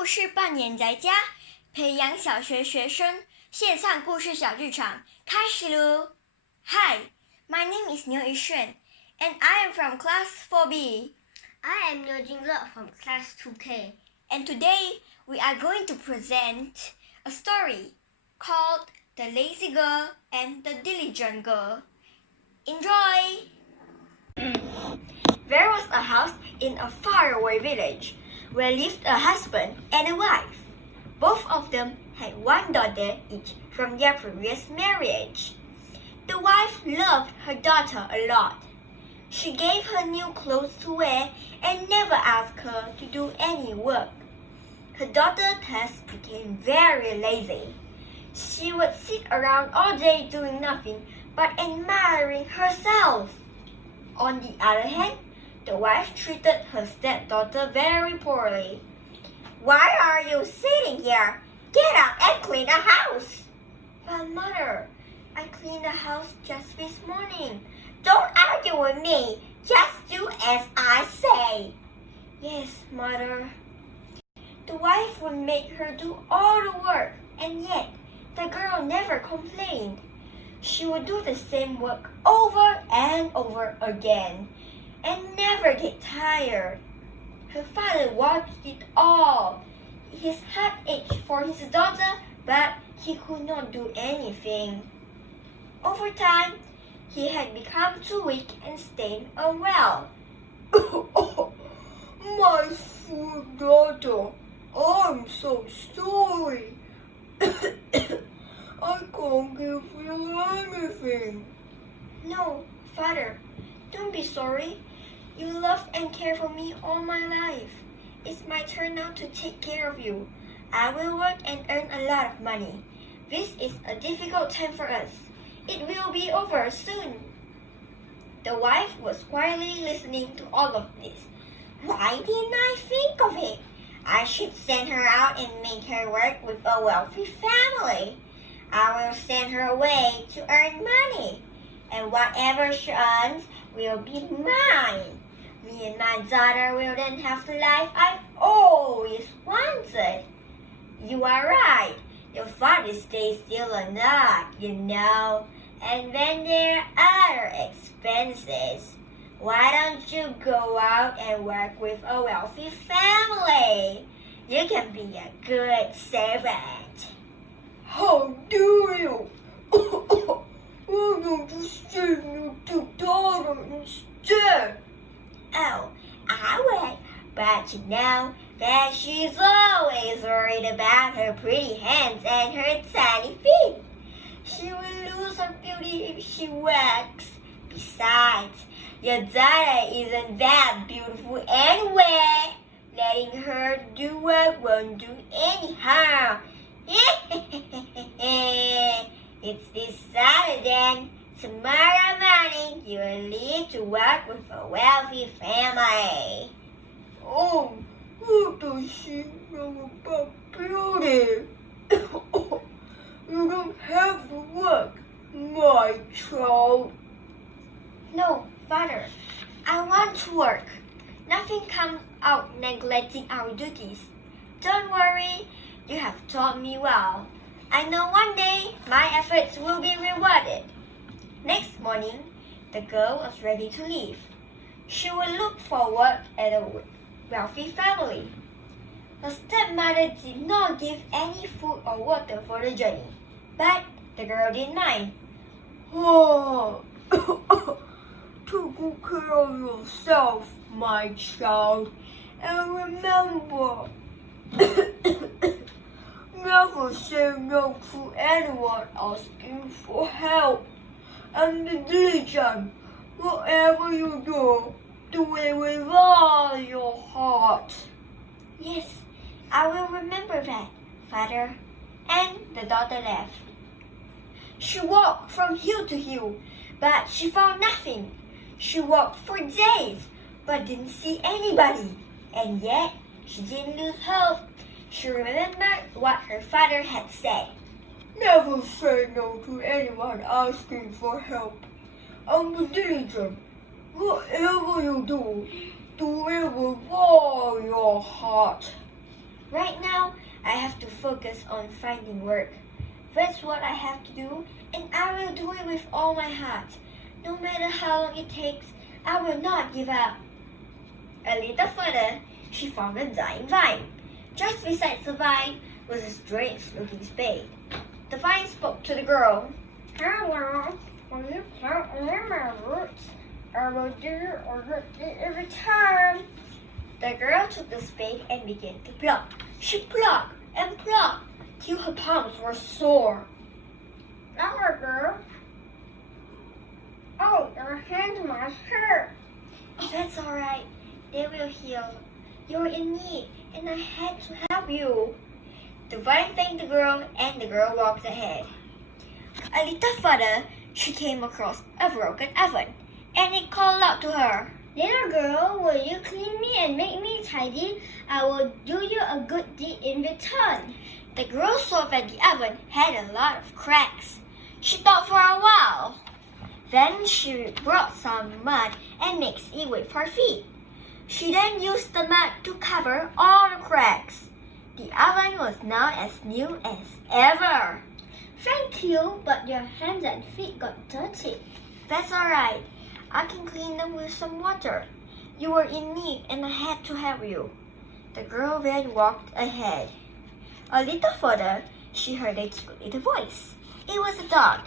故事半年在家，培养小学学生线上故事小剧场开始喽 ！Hi, my name is Xuan, and I am from class 4B. I am Jing from class 2K. And today we are going to present a story called The Lazy Girl and the Diligent Girl. Enjoy! There was a house in a faraway village where lived a husband and a wife. Both of them had one daughter each from their previous marriage. The wife loved her daughter a lot. She gave her new clothes to wear and never asked her to do any work. Her daughter thus became very lazy. She would sit around all day doing nothing but admiring herself. On the other hand, the wife treated her stepdaughter very poorly. "Why are you sitting here? Get up and clean the house." "But mother, I cleaned the house just this morning." "Don't argue with me. Just do as I say." "Yes, mother." The wife would make her do all the work, and yet the girl never complained. She would do the same work over and over again and never get tired. Her father watched it all. His heart ached for his daughter, but he could not do anything. Over time, he had become too weak and stayed unwell. My poor daughter, I'm so sorry. I can't give you anything. "No, father, don't be sorry. You loved and cared for me all my life. It's my turn now to take care of you. I will work and earn a lot of money. This is a difficult time for us. It will be over soon." The wife was quietly listening to all of this. "Why didn't I think of it? I should send her out and make her work with a wealthy family. I will send her away to earn money, and whatever she earns will be mine. Me and my daughter will then have the life I've always wanted." "You are right. Your father stays still or not, you know. And then there are other expenses. Why don't you go out and work with a wealthy family? You can be a good servant." How do you? Why don't you send your two daughter instead? "Oh, I would, but you know that she's always worried about her pretty hands and her tiny feet. She will lose her beauty if she works. Besides, your daughter isn't that beautiful anyway. Letting her do work won't do any harm." "It's decided then. Tomorrow morning you will leave to work with a wealthy family." Oh, what does she know about beauty? You don't have to work, my child. "No, father, I want to work. Nothing comes out neglecting our duties. Don't worry, you have taught me well. I know one day my efforts will be rewarded." Next morning, the girl was ready to leave. She would look for work at a wealthy family. Her stepmother did not give any food or water for the journey, but the girl didn't mind. Oh, take good care of yourself, my child, and remember, never say no to anyone asking for help. And be diligent. Whatever you do, do it with all your heart." "Yes, I will remember that, father." And the daughter left. She walked from hill to hill, but she found nothing. She walked for days, but didn't see anybody. And yet, she didn't lose hope. She remembered what her father had said. Never say no to anyone asking for help. And be diligent. Whatever you do, do it with all your heart. Right now, I have to focus on finding work. That's what I have to do, and I will do it with all my heart. No matter how long it takes, I will not give up. A little further, she found a dying vine. Just beside the vine was a strange-looking spade. The vine spoke to the girl. Hello, will you plant all my roots? I will do a good deed every time. The girl took the spade and began to pluck. She plucked and plucked till her palms were sore. Now, girl. Oh, your hands must hurt. That's all right. They will heal. You're in need, and I had to help you. The vine thanked the girl, and the girl walked ahead. A little further, she came across a broken oven, and it called out to her. Little girl, will you clean me and make me tidy? I will do you a good deed in return. The girl saw that the oven had a lot of cracks. She thought for a while. Then she brought some mud and mixed it with her feet. She then used the mud to cover all the cracks. The oven was now as new as ever. Thank you, but your hands and feet got dirty. That's all right. I can clean them with some water. You were in need and I had to help you. The girl then walked ahead. A little further, she heard a cute little voice. It was a dog.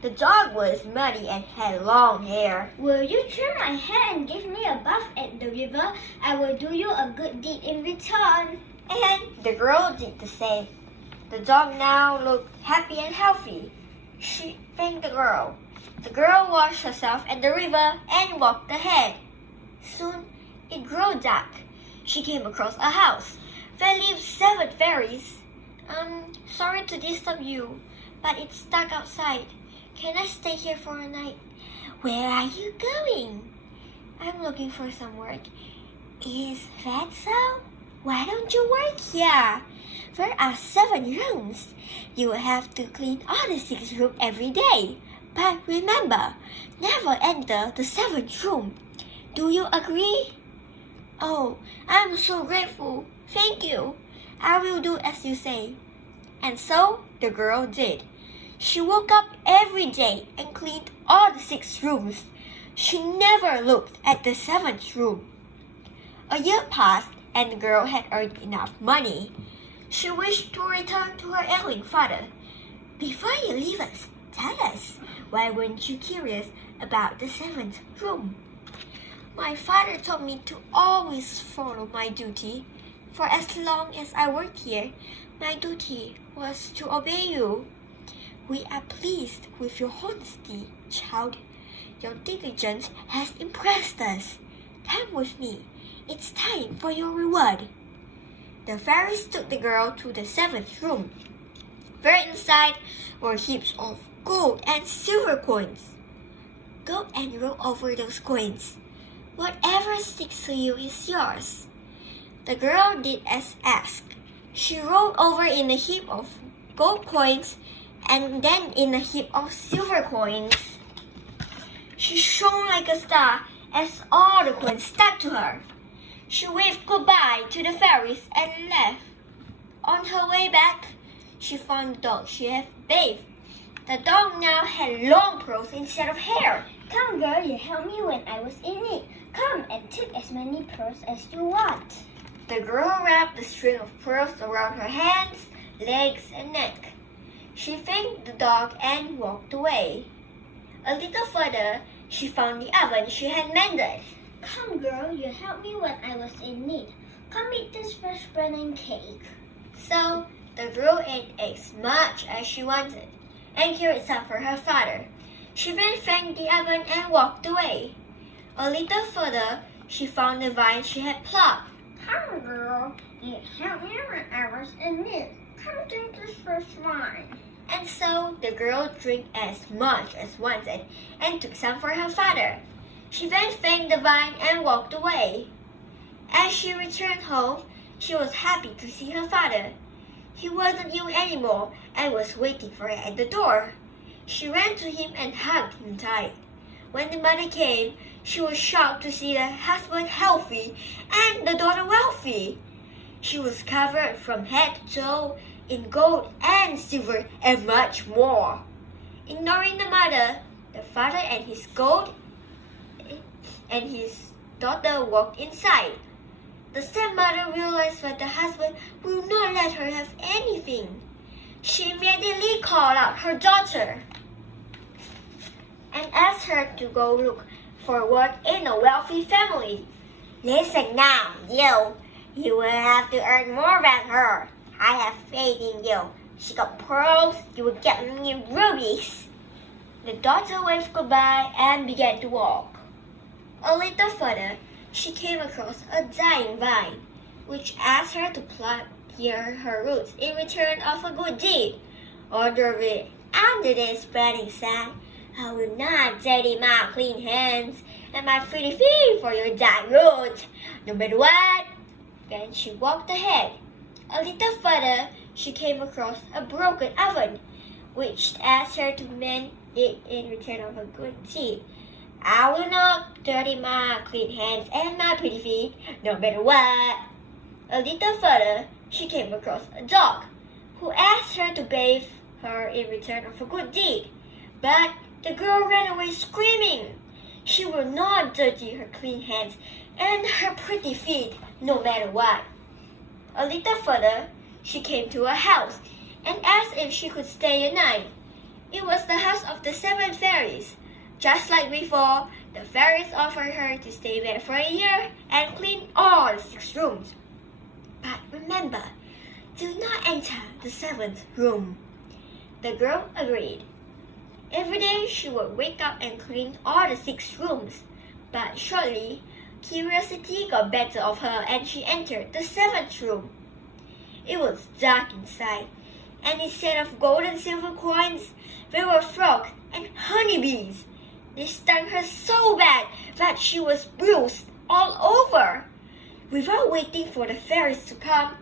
The dog was muddy and had long hair. Will you trim my hair and give me a bath at the river? I will do you a good deed in return. And the girl did the same. The dog now looked happy and healthy. She thanked the girl. The girl washed herself at the river and walked ahead. Soon, it grew dark. She came across a house. There lived 7 fairies. Sorry to disturb you, but it's dark outside. Can I stay here for a night? Where are you going? I'm looking for some work. Is that so? Why don't you work here? There are 7 rooms. You will have to clean all the 6 rooms every day. But remember, never enter the 7th room. Do you agree? Oh, I'm so grateful. Thank you. I will do as you say. And so the girl did. She woke up every day and cleaned all the 6 rooms. She never looked at the 7th room. A year passed and the girl had earned enough money. She wished to return to her ailing father. Before you leave us, tell us, why weren't you curious about the 7th room? My father told me to always follow my duty. For as long as I worked here, my duty was to obey you. We are pleased with your honesty, child. Your diligence has impressed us. Come with me. It's time for your reward. The fairies took the girl to the 7th room. There inside were heaps of gold and silver coins. Go and roll over those coins. Whatever sticks to you is yours. The girl did as asked. She rolled over in a heap of gold coins and then in a heap of silver coins. She shone like a star as all the coins stuck to her. She waved goodbye to the fairies and left. On her way back, she found the dog she had bathed. The dog now had long pearls instead of hair. Come, girl, you helped me when I was in need. Come and take as many pearls as you want. The girl wrapped a string of pearls around her hands, legs, and neck. She thanked the dog and walked away. A little further, she found the oven she had mended. Come, girl, you helped me when I was in need. Come eat this fresh bread and cake. So, the girl ate as much as she wanted and carried some for her father. She then thanked the oven and walked away. A little further, she found the vine she had plucked. Come, girl, you helped me when I was in need. Come drink this fresh wine. And so the girl drank as much as wanted and took some for her father. She then thanked the vine and walked away. As she returned home, she was happy to see her father. He wasn't ill anymore and was waiting for her at the door. She ran to him and hugged him tight. When the mother came, she was shocked to see the husband healthy and the daughter wealthy. She was covered from head to toe in gold and silver and much more. Ignoring the mother, the father and his gold and his daughter walked inside. The stepmother realized that the husband will not let her have anything. She immediately called out her daughter and asked her to go look for work in a wealthy family. Listen now, you will have to earn more than her. I have faith in you. She got pearls, you will get me rubies. The daughter waved goodbye and began to walk. A little further, she came across a dying vine, which asked her to pluck her roots in return of a good deed. Under the spreading sang, I will not dirty my clean hands and my pretty feet for your dying roots, no matter what. Then she walked ahead. A little further, she came across a broken oven, which asked her to mend it in return of a good deed. I will not dirty my clean hands and my pretty feet, no matter what. A little further, she came across a dog, who asked her to bathe her in return of a good deed. But the girl ran away screaming. She will not dirty her clean hands and her pretty feet, no matter what. A little further, she came to a house and asked if she could stay a night. It was the house of the 7 fairies. Just like before, the fairies offered her to stay there for a year and clean all the 6 rooms. But remember, do not enter the 7th room. The girl agreed. Every day she would wake up and clean all the 6 rooms. But shortly, curiosity got better of her and she entered the 7th room. It was dark inside, and instead of gold and silver coins, there were frogs and honeybees. They stung her so bad that she was bruised all over. Without waiting for the fairies to come,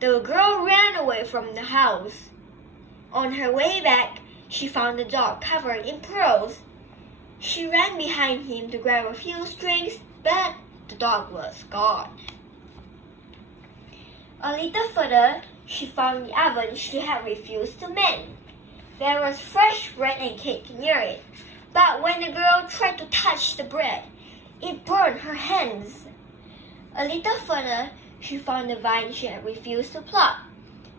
the girl ran away from the house. On her way back, she found the dog covered in pearls. She ran behind him to grab a few strings, but the dog was gone. A little further, she found the oven she had refused to mend. There was fresh bread and cake near it, but when the girl tried to touch the bread, it burned her hands. A little further, she found the vine she had refused to pluck.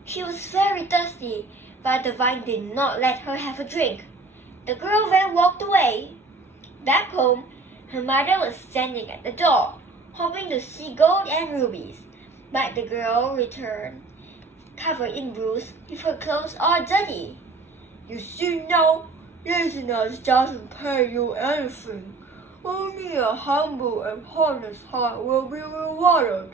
She was very thirsty, but the vine did not let her have a drink. The girl then walked away. Back home, her mother was standing at the door, hoping to see gold and rubies. But the girl returned, covered in bruises, with her clothes all dirty. You see now, laziness doesn't pay you anything. Only a humble and honest heart will be rewarded.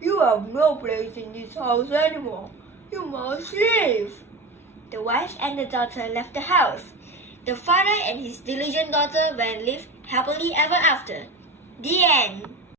You have no place in this house anymore. You must leave. The wife and the daughter left the house. The father and his diligent daughter then lived happily ever after. The end.